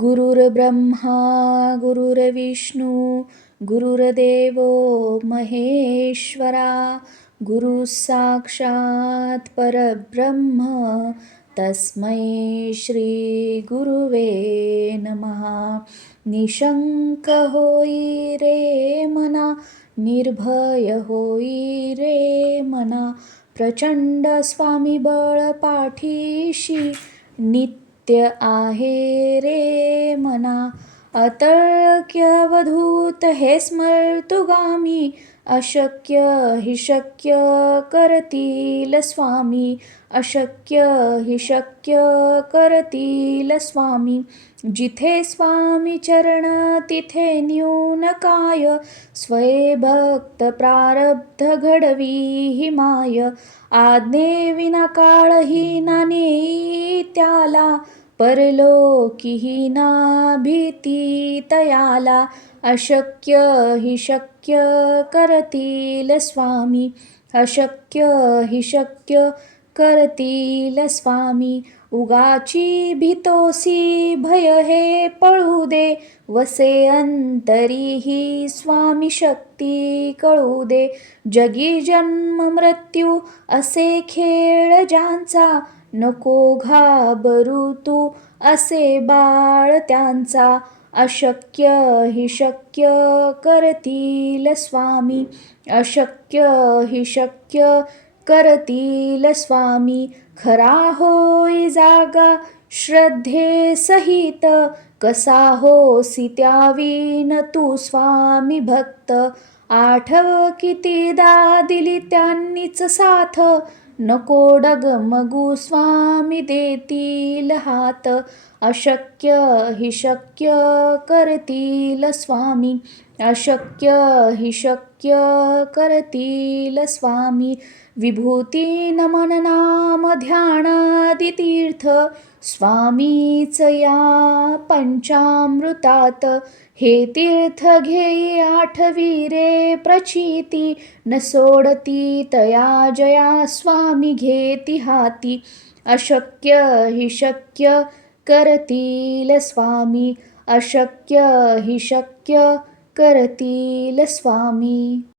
गुरुर्ब्रह्मा गुरुर्विष्णू गुरुर्देवो महेश्वरा गुरु साक्षात परब्रह्म तस्मै श्री गुरुवे नमः. निशंक होई रे मना, निर्भय होई रे मना, प्रचंड स्वामी बळ पाठीशी नित्य आहे रे मना. अतर्क्य अवधूत हे स्मर्तुगामी, अशक्य हि शक्य करतील स्वामी, अशक्य हि शक्य करतील स्वामी. जिथे स्वामी चरण तिथे न्यून काय, स्वये भक्त प्रारब्ध घडवी ही माय. आज्ञेविना काळही ना नेई त्याला, परलोकीही ना भीती तयाला. अशक्य हि शक्य करतील स्वामी, अशक्य हि शक्य करतील स्वामी. उगाची भीतोसी भय हे पळू दे, वसे अंतरी ही स्वामी शक्ती कळू दे. जगी जन्म मृत्यू असे खेळ ज्यांचा, नको घाबरू तू असे बाळ त्यांचा. अशक्य हि शक्य करतील स्वामी, अशक्य हि शक्य करतील स्वामी. खरा होई जागा श्रद्धे सहित, कसा होसी त्यावीन तू स्वामी भक्त. आठव कितीदा दिली त्यांनीच साथ, नको डगमगू स्वामी देतील हात. अशक्य हि शक्य करतील स्वामी, अशक्य हि शक्य करतील स्वामी. विभूती नमन नाम ध्यानादि तीर्थ, स्वामीच या पंचामृतात. हे तीर्थ घेई आठवी रे प्रचिती, न सोडती तया जया स्वामी घेती हाती. अशक्य हि शक्य करतील स्वामी, अशक्य हि शक्य करतील स्वामी.